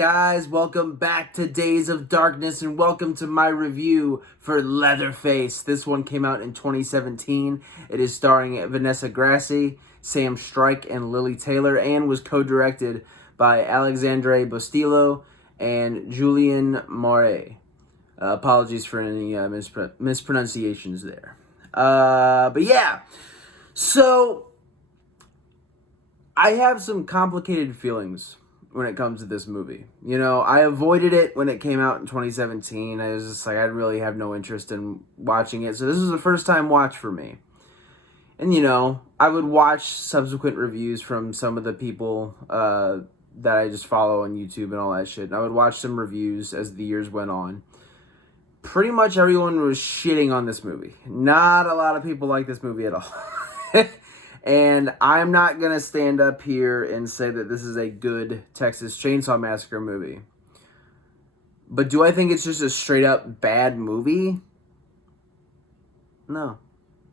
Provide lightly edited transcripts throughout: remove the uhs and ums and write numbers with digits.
guys, welcome back to Days of Darkness and welcome to my review for Leatherface. This one came out in 2017. It is starring Vanessa Grassi, Sam Strike, and Lily Taylor, and was co-directed by Alexandre Bustillo and Julien Moret. Apologies for any mispronunciations there. But yeah, so I have some complicated feelings when it comes to this movie. You know, I avoided it when it came out in 2017. I was just like, I really have no interest in watching it. So this was a first time watch for me. And, you know, I would watch subsequent reviews from some of the people that I just follow on YouTube and all that shit. And I would watch some reviews as the years went on. Pretty much everyone was shitting on this movie. Not a lot of people like this movie at all. And I'm not going to stand up here and say that this is a good Texas Chainsaw Massacre movie. But do I think it's just a straight up bad movie? No.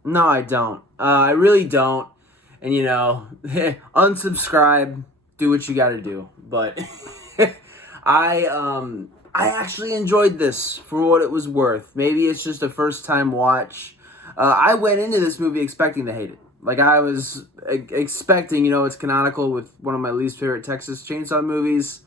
No, I don't. I really don't. And, you know, unsubscribe, do what you got to do. But I actually enjoyed this for what it was worth. Maybe it's just a first time watch. I went into this movie expecting to hate it. Like, I was expecting, you know, it's canonical with one of my least favorite Texas Chainsaw movies.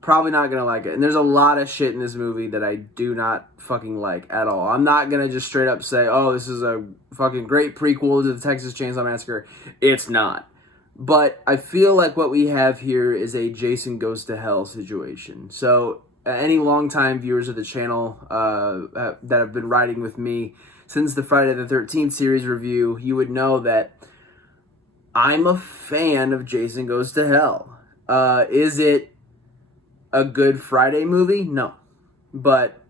Probably not going to like it. And there's a lot of shit in this movie that I do not fucking like at all. I'm not going to just straight up say, oh, this is a fucking great prequel to the Texas Chainsaw Massacre. It's not. But I feel like what we have here is a Jason Goes to Hell situation. So, any longtime viewers of the channel that have been riding with me since the Friday the 13th series review, you would know that I'm a fan of Jason Goes to Hell. Is it a good Friday movie? No. But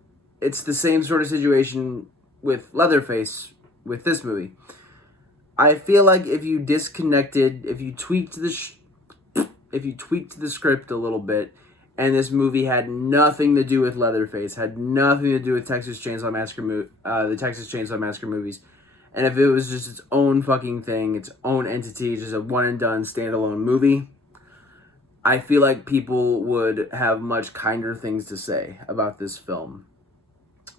it's the same sort of situation with Leatherface with this movie. I feel like if you disconnected, if you tweaked the script a little bit, and this movie had nothing to do with Leatherface, had nothing to do with Texas Chainsaw Massacre, the Texas Chainsaw Massacre movies, and if it was just its own fucking thing, its own entity, just a one and done standalone movie, I feel like people would have much kinder things to say about this film.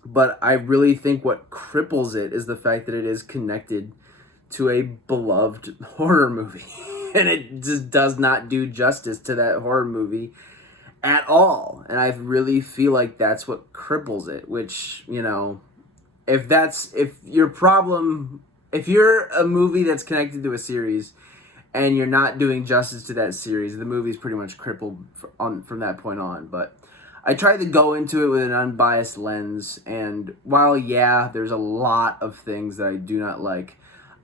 But I really think what cripples it is the fact that it is connected to a beloved horror movie, and it just does not do justice to that horror movie at all. And I really feel like that's what cripples it, which, you know, if you're a movie that's connected to a series and you're not doing justice to that series, the movie's pretty much crippled from that point on. But I tried to go into it with an unbiased lens, and while, yeah, there's a lot of things that I do not like,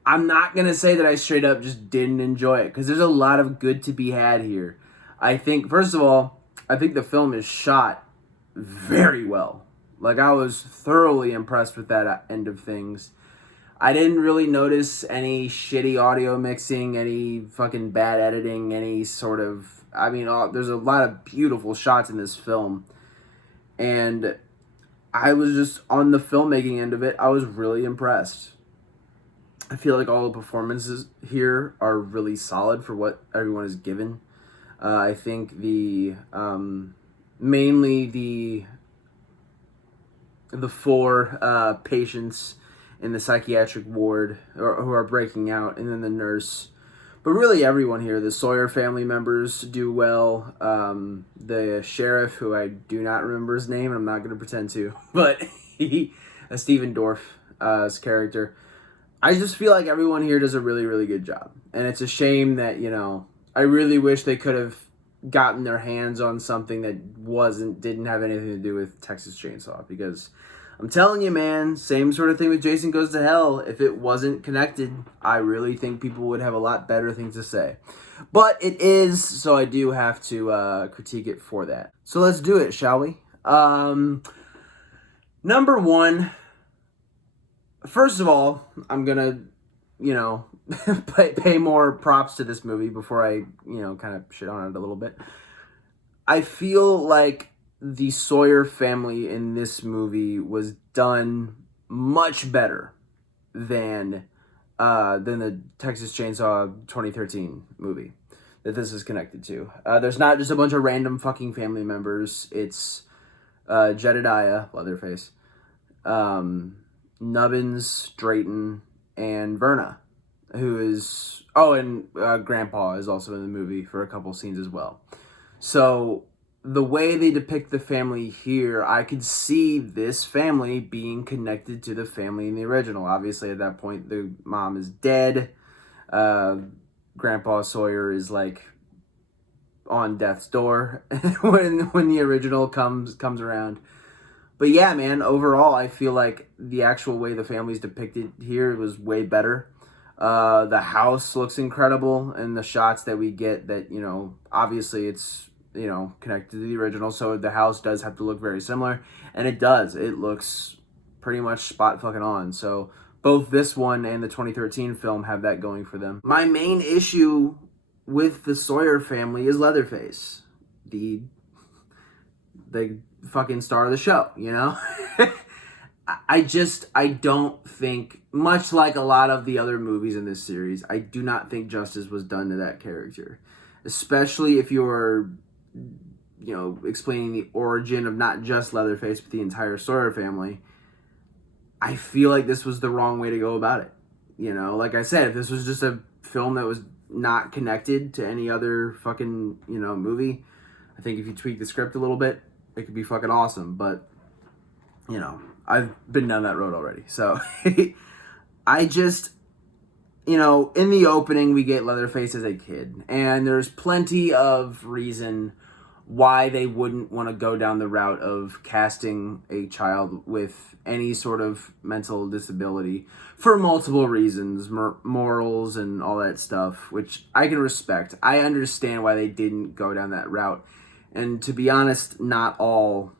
I'm not going to say that I straight up just didn't enjoy it, because there's a lot of good to be had here. I think, first of all, I think the film is shot very well. Like, I was thoroughly impressed with that end of things. I didn't really notice any shitty audio mixing, any fucking bad editing, any sort of... I mean, there's a lot of beautiful shots in this film. And I was just, on the filmmaking end of it, I was really impressed. I feel like all the performances here are really solid for what everyone is given. I think mainly the four patients in the psychiatric ward who are breaking out, and then the nurse. But really everyone here, the Sawyer family members do well. The sheriff, who I do not remember his name, and I'm not going to pretend to, but Stephen Dorff's character. I just feel like everyone here does a really, really good job. And it's a shame that, you know, I really wish they could have gotten their hands on something that didn't have anything to do with Texas Chainsaw, because I'm telling you, man, same sort of thing with Jason Goes to Hell. If it wasn't connected, I really think people would have a lot better things to say. But it is, so I do have to critique it for that. So let's do it, shall we? Number one, first of all, I'm gonna, you know, pay more props to this movie before I, you know, kind of shit on it a little bit. I feel like the Sawyer family in this movie was done much better than the Texas Chainsaw 2013 movie. that this is connected to. There's not just a bunch of random fucking family members. It's Jedediah, Leatherface, Nubbins, Drayton, and Verna, who is... Oh, and Grandpa is also in the movie for a couple scenes as well. So the way they depict the family here, I could see this family being connected to the family in the original. Obviously, at that point, the mom is dead. Grandpa Sawyer is like on death's door when the original comes around. But yeah, man, overall, I feel like the actual way the family's depicted here was way better. The house looks incredible, and the shots that we get that, you know, obviously it's, you know, connected to the original, so the house does have to look very similar, and it does. It looks pretty much spot fucking on. So both this one and the 2013 film have that going for them. My main issue with the Sawyer family is Leatherface, the fucking star of the show, you know? I don't think, much like a lot of the other movies in this series, I do not think justice was done to that character. Especially if you're, you know, explaining the origin of not just Leatherface, but the entire Sawyer family. I feel like this was the wrong way to go about it. You know, like I said, if this was just a film that was not connected to any other fucking, you know, movie, I think if you tweak the script a little bit, it could be fucking awesome. But, you know, I've been down that road already. So, I just, you know, in the opening, we get Leatherface as a kid. And there's plenty of reason why they wouldn't want to go down the route of casting a child with any sort of mental disability for multiple reasons, morals and all that stuff, which I can respect. I understand why they didn't go down that route. And to be honest, not all,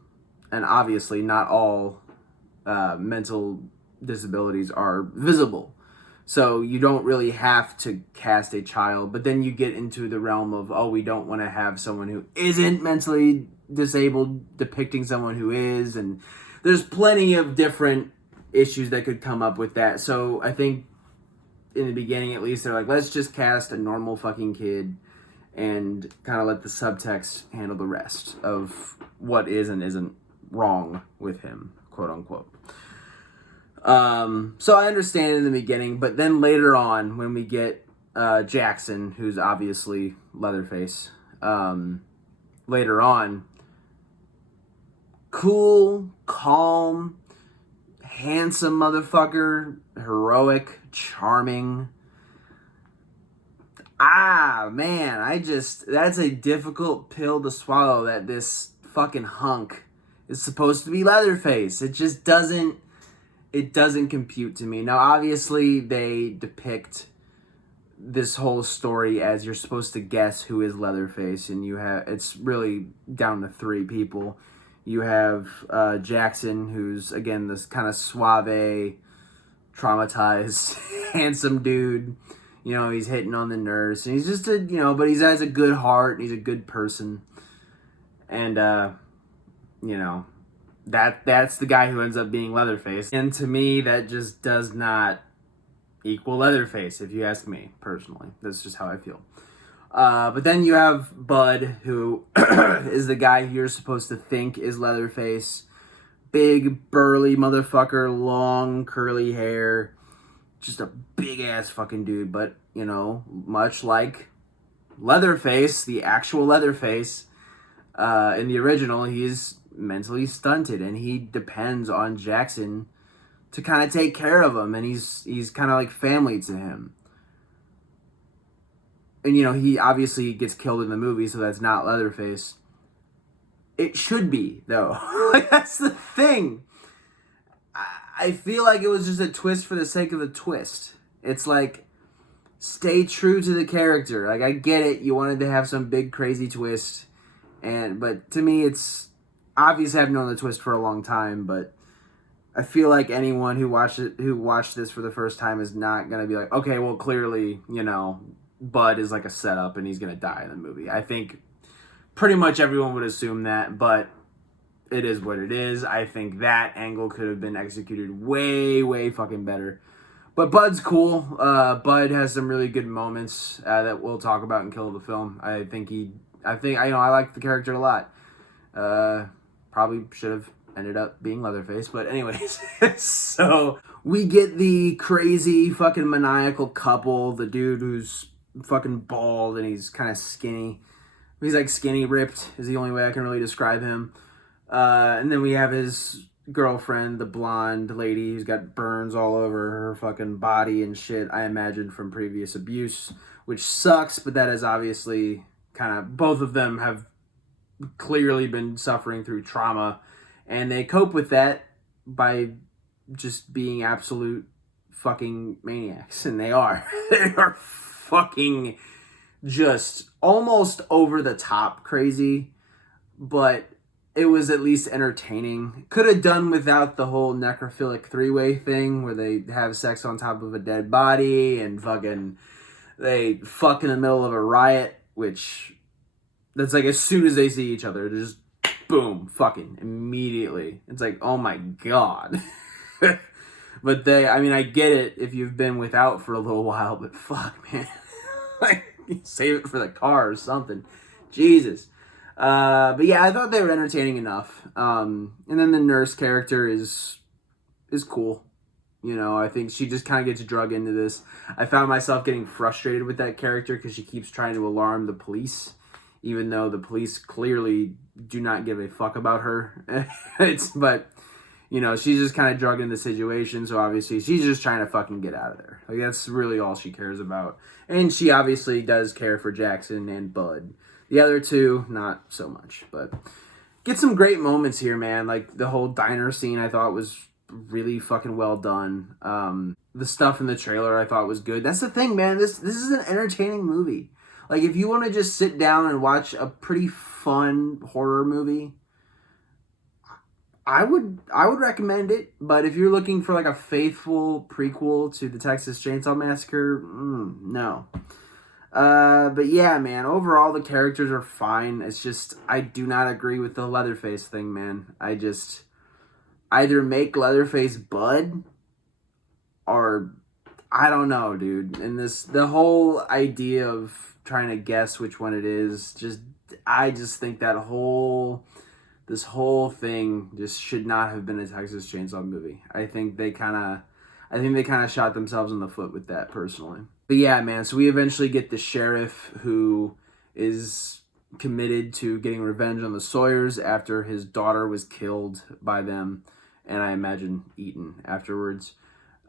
and obviously not all mental disabilities are visible. So you don't really have to cast a child, but then you get into the realm of, oh, we don't want to have someone who isn't mentally disabled depicting someone who is, and there's plenty of different issues that could come up with that. So I think in the beginning, at least, they're like, let's just cast a normal fucking kid and kind of let the subtext handle the rest of what is and isn't wrong with him, quote unquote. So I understand in the beginning, but then later on, when we get Jackson, who's obviously Leatherface, later on, cool, calm, handsome motherfucker, heroic, charming. Man, that's a difficult pill to swallow, that this fucking hunk is supposed to be Leatherface. It just doesn't compute to me. Now, obviously, they depict this whole story as you're supposed to guess who is Leatherface, and it's really down to three people. You have Jackson, who's, again, this kind of suave, traumatized, handsome dude. You know, he's hitting on the nurse, and he's just but he has a good heart, and he's a good person. And, that's the guy who ends up being Leatherface. And to me, that just does not equal Leatherface, if you ask me, personally. That's just how I feel. But then you have Bud, who is the guy who you're supposed to think is Leatherface. Big, burly motherfucker, long, curly hair. Just a big-ass fucking dude. But, much like Leatherface, the actual Leatherface, in the original, he's mentally stunted, and he depends on Jackson to kind of take care of him, and he's kind of like family to him. And he obviously gets killed in the movie, so that's not Leatherface. It should be, though. Like, that's the thing. I feel like it was just a twist for the sake of the twist. It's like, stay true to the character. Like, I get it, you wanted to have some big crazy twist, but to me, it's obviously, I've known the twist for a long time, but I feel like anyone who watched this for the first time is not gonna be like, okay, well, clearly, Bud is like a setup and he's gonna die in the movie. I think pretty much everyone would assume that, but it is what it is. I think that angle could have been executed way, way fucking better. But Bud's cool. Bud has some really good moments that we'll talk about in Kill the Film. I like the character a lot. Probably should have ended up being Leatherface, but anyways. So we get the crazy fucking maniacal couple. The dude who's fucking bald and he's kind of skinny. He's like skinny ripped is the only way I can really describe him. And then we have his girlfriend, the blonde lady who's got burns all over her fucking body and shit, I imagine from previous abuse, which sucks, but that is obviously kind of, both of them have clearly been suffering through trauma, and they cope with that by just being absolute fucking maniacs, and they are. They are fucking just almost over the top crazy, but it was at least entertaining. Could have done without the whole necrophilic three-way thing where they have sex on top of a dead body and they fuck in the middle of a riot, which that's like as soon as they see each other, just boom, fucking immediately. It's like, oh my God. But I get it if you've been without for a little while, but fuck, man. Like, save it for the car or something. Jesus. But yeah, I thought they were entertaining enough. And then the nurse character is cool. You know, I think she just kind of gets drug into this. I found myself getting frustrated with that character because she keeps trying to alarm the police, even though the police clearly do not give a fuck about her. But, you know, she's just kind of drugged in the situation, so obviously she's just trying to fucking get out of there. Like, that's really all she cares about. And she obviously does care for Jackson and Bud. The other two, not so much, but get some great moments here, man. Like the whole diner scene I thought was really fucking well done. The stuff in the trailer I thought was good. That's the thing, man. This is an entertaining movie. Like if you want to just sit down and watch a pretty fun horror movie, I would recommend it. But if you're looking for like a faithful prequel to the Texas Chainsaw Massacre, no. But yeah, man, overall the characters are fine. It's just, I do not agree with the Leatherface thing, man. I just, either make Leatherface Bud, or, I don't know, dude. And the whole idea of trying to guess which one it is, I just think this whole thing just should not have been a Texas Chainsaw movie. I think they kind of shot themselves in the foot with that, personally. But yeah, man, so we eventually get the sheriff who is committed to getting revenge on the Sawyers after his daughter was killed by them, and I imagine eaten afterwards.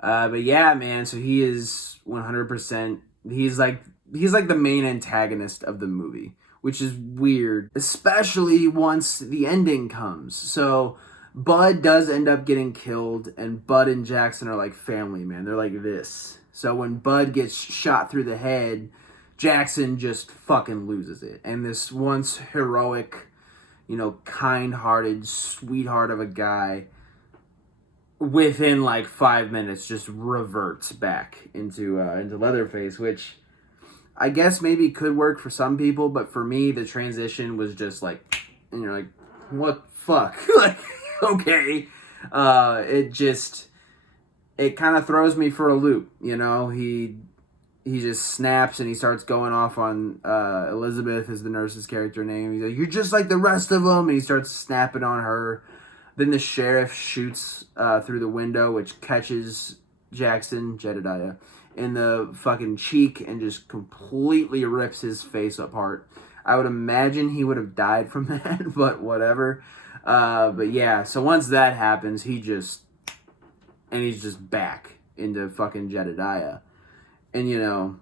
But yeah, man, so he is 100%, he's like the main antagonist of the movie, which is weird, especially once the ending comes. So Bud does end up getting killed, and Bud and Jackson are like family, man. They're like this. So when Bud gets shot through the head, Jackson just fucking loses it. And this once heroic, you know, kind-hearted sweetheart of a guy, within like 5 minutes, just reverts back into Leatherface, which I guess maybe could work for some people, but for me, the transition was just like, and you're like, what fuck? Like, okay. It kind of throws me for a loop, you know? He just snaps and he starts going off on Elizabeth is the nurse's character name. He's like, you're just like the rest of them, and he starts snapping on her. Then the sheriff shoots through the window, which catches Jackson, Jedediah, in the fucking cheek and just completely rips his face apart. I would imagine he would have died from that, but whatever. But yeah, so once that happens, he's just back into fucking Jedediah. And, you know,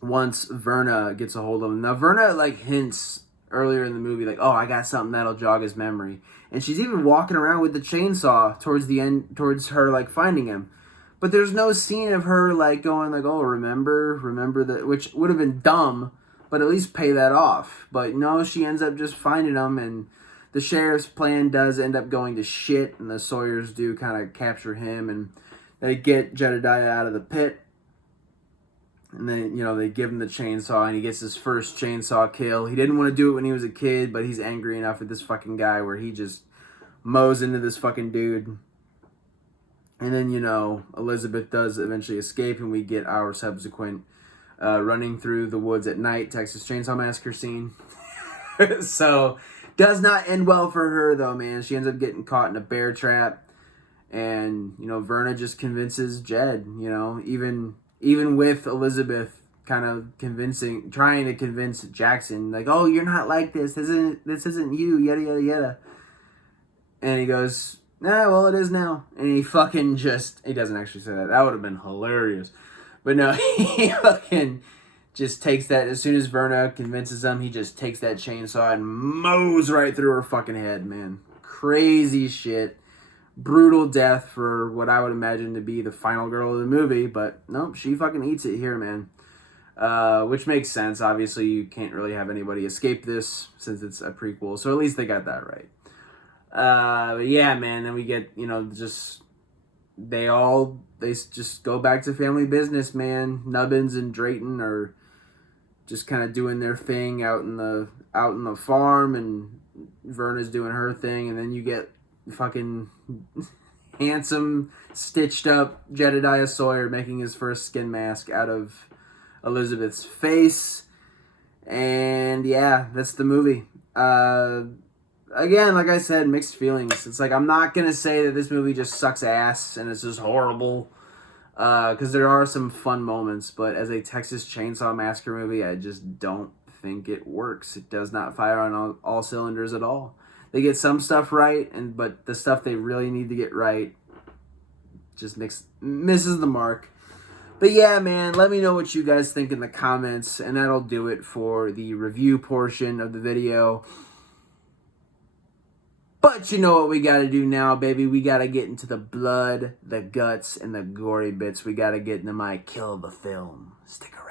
once Verna gets a hold of him. Now, Verna, like, hints earlier in the movie, like, oh, I got something that'll jog his memory. And she's even walking around with the chainsaw towards the end, towards her, like, finding him. But there's no scene of her, like, going, like, oh, remember that, which would have been dumb, but at least pay that off. But no, she ends up just finding him, and the sheriff's plan does end up going to shit, and the Sawyers do kind of capture him, and they get Jedediah out of the pit. And then, you know, they give him the chainsaw, and he gets his first chainsaw kill. He didn't want to do it when he was a kid, but he's angry enough at this fucking guy where he just mows into this fucking dude. And then, Elizabeth does eventually escape, and we get our subsequent running through the woods at night Texas Chainsaw Massacre scene. So, does not end well for her, though, man. She ends up getting caught in a bear trap. And, Verna just convinces Jed, even with Elizabeth kind of trying to convince Jackson, like, oh, you're not like this. This isn't you, yada, yada, yada. And he goes, nah, well, it is now. And he he doesn't actually say that. That would have been hilarious. But no, he fucking just takes that, as soon as Verna convinces him, he just takes that chainsaw and mows right through her fucking head, man. Crazy shit. Brutal death for what I would imagine to be the final girl of the movie, but nope, she fucking eats it here, man. Which makes sense. Obviously, you can't really have anybody escape this since it's a prequel, so at least they got that right. But yeah, man, then we get, they just go back to family business, man. Nubbins and Drayton are just kind of doing their thing out in the farm, and Verna's doing her thing, and then you get fucking handsome, stitched up Jedediah Sawyer making his first skin mask out of Elizabeth's face. And yeah, that's the movie. Again, like I said, mixed feelings. It's like, I'm not gonna say that this movie just sucks ass and it's just horrible, because there are some fun moments, but as a Texas Chainsaw Massacre movie, I just don't think it works. It does not fire on all cylinders at all. They get some stuff right, but the stuff they really need to get right just misses the mark. But yeah, man, let me know what you guys think in the comments, and that'll do it for the review portion of the video. But you know what we gotta do now, baby? We gotta get into the blood, the guts, and the gory bits. We gotta get into my kill the film. Stick around.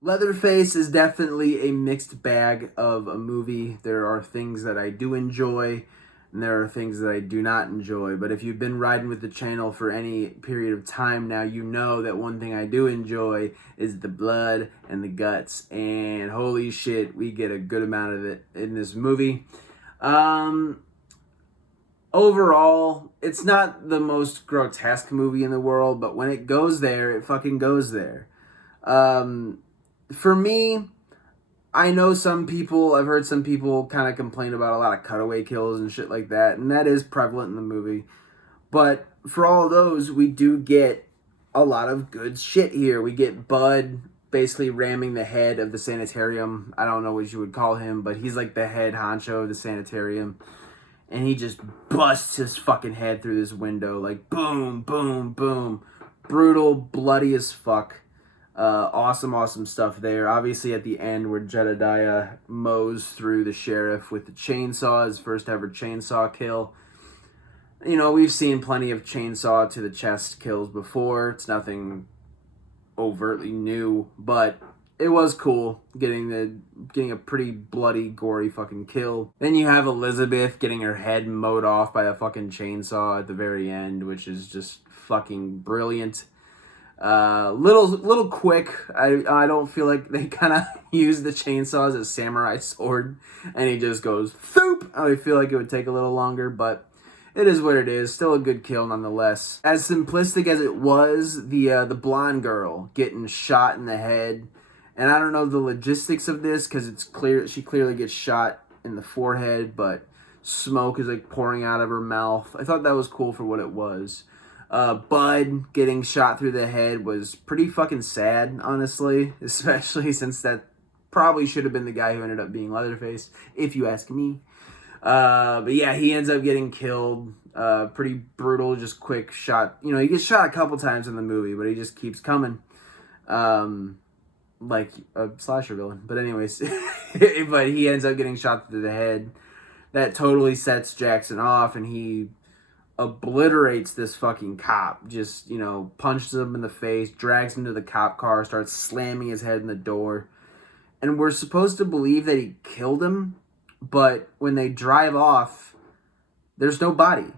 Leatherface is definitely a mixed bag of a movie. There are things that I do enjoy, and there are things that I do not enjoy. But if you've been riding with the channel for any period of time now, you know that one thing I do enjoy is the blood and the guts. And holy shit, we get a good amount of it in this movie. Overall, it's not the most grotesque movie in the world, but when it goes there, it fucking goes there. For me, I know I've heard some people kind of complain about a lot of cutaway kills and shit like that, and that is prevalent in the movie. But for all of those, we do get a lot of good shit here. We get Bud basically ramming the head of the sanitarium. I don't know what you would call him, but he's like the head honcho of the sanitarium. And he just busts his fucking head through this window, like boom, boom, boom. Brutal, bloody as fuck. Awesome stuff there. Obviously at the end where Jedediah mows through the sheriff with the chainsaw, his first ever chainsaw kill. We've seen plenty of chainsaw to the chest kills before. It's nothing overtly new, but it was cool getting a pretty bloody, gory fucking kill. Then you have Elizabeth getting her head mowed off by a fucking chainsaw at the very end, which is just fucking brilliant. Little quick. I don't feel like they kind of use the chainsaw as a samurai sword, and he just goes thoop. I feel like it would take a little longer, but it is what it is. Still a good kill nonetheless. As simplistic as it was, the blonde girl getting shot in the head, and I don't know the logistics of this because it's clear she clearly gets shot in the forehead, but smoke is like pouring out of her mouth. I thought that was cool for what it was. Bud getting shot through the head was pretty fucking sad, honestly, especially since that probably should have been the guy who ended up being Leatherface, if you ask me. But yeah, he ends up getting killed. Pretty brutal, just quick shot. He gets shot a couple times in the movie, but he just keeps coming. Like a slasher villain. But anyways, but he ends up getting shot through the head. That totally sets Jackson off, and he obliterates this fucking cop. Just, punches him in the face, drags him to the cop car, starts slamming his head in the door. And we're supposed to believe that he killed him, but when they drive off, there's no body.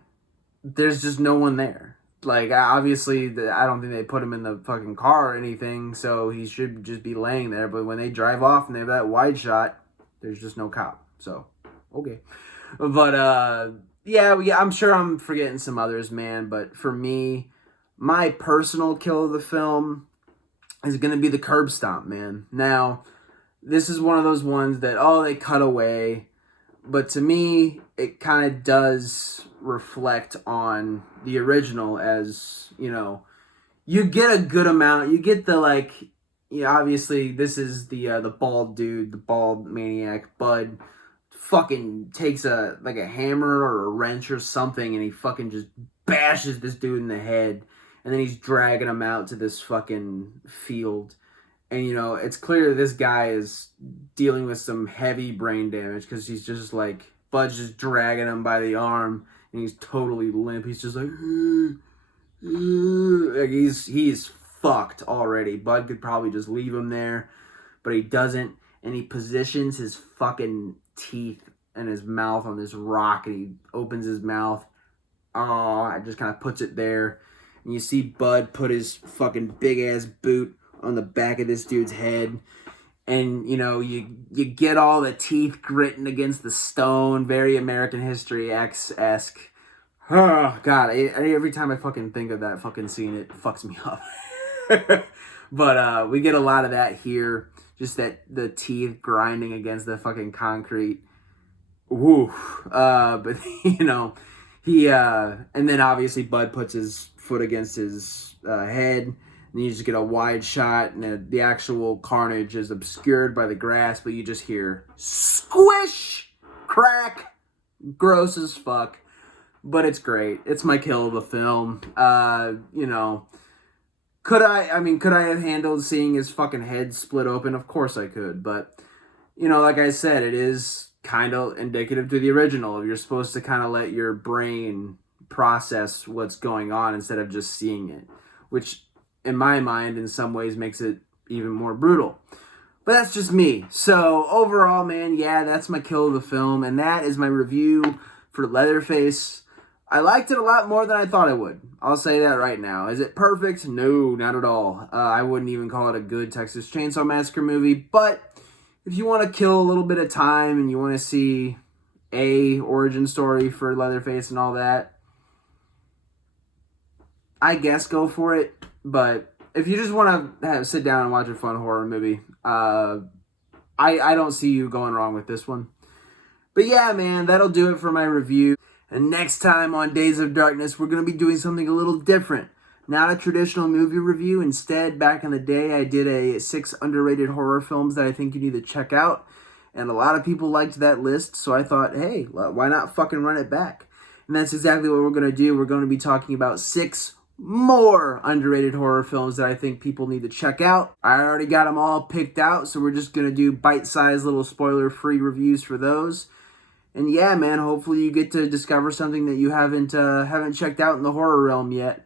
There's just no one there. Like, obviously, I don't think they put him in the fucking car or anything, so he should just be laying there. But when they drive off and they have that wide shot, there's just no cop. So, Okay. But yeah, I'm sure I'm forgetting some others, man. But for me, my personal kill of the film is gonna be the curb stomp, man. Now, this is one of those ones that they cut away, but to me, it kind of does reflect on the original. As you know, you get a good amount. You get the like, obviously this is the bald dude, the bald maniac, Bud. Fucking takes a hammer or a wrench or something, and he fucking just bashes this dude in the head, and then he's dragging him out to this fucking field. And it's clear that this guy is dealing with some heavy brain damage, because he's just like, Bud's just dragging him by the arm, and he's totally limp. He's just like, like he's fucked already. Bud could probably just leave him there, but he doesn't, and he positions his fucking teeth and his mouth on this rock, and he opens his mouth. I just kind of puts it there, and you see Bud put his fucking big ass boot on the back of this dude's head, and you get all the teeth gritting against the stone, very American History X-esque. Oh god, every time I fucking think of that fucking scene, it fucks me up. But we get a lot of that here, just that the teeth grinding against the fucking concrete. Woo. But he and then obviously Bud puts his foot against his head. And you just get a wide shot, and the actual carnage is obscured by the grass, but you just hear squish, crack, gross as fuck. But it's great. It's my kill of the film. Could I have handled seeing his fucking head split open? Of course I could. But, like I said, it is kind of indicative to the original. You're supposed to kind of let your brain process what's going on instead of just seeing it, which, in my mind, in some ways makes it even more brutal. But that's just me. So overall, man, yeah, that's my kill of the film, and that is my review for Leatherface. I liked it a lot more than I thought I would. I'll say that right now. Is it perfect? No, not at all. I wouldn't even call it a good Texas Chainsaw Massacre movie, but if you want to kill a little bit of time and you want to see a origin story for Leatherface and all that, I guess go for it. But if you just want to sit down and watch a fun horror movie, I don't see you going wrong with this one. But yeah, man, that'll do it for my review. And next time on Days of Darkness, we're going to be doing something a little different. Not a traditional movie review. Instead, back in the day, I did 6 underrated horror films that I think you need to check out. And a lot of people liked that list, so I thought, hey, why not fucking run it back? And that's exactly what we're going to do. We're going to be talking about 6 more underrated horror films that I think people need to check out. I already got them all picked out, so we're just going to do bite-sized little spoiler-free reviews for those. And yeah, man, hopefully you get to discover something that you haven't checked out in the horror realm yet.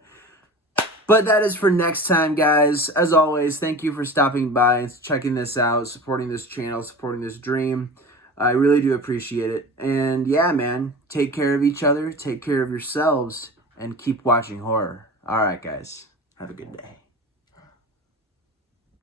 But that is for next time, guys. As always, thank you for stopping by and checking this out, supporting this channel, supporting this dream. I really do appreciate it. And yeah, man, take care of each other, take care of yourselves, and keep watching horror. All right, guys. Have a good day.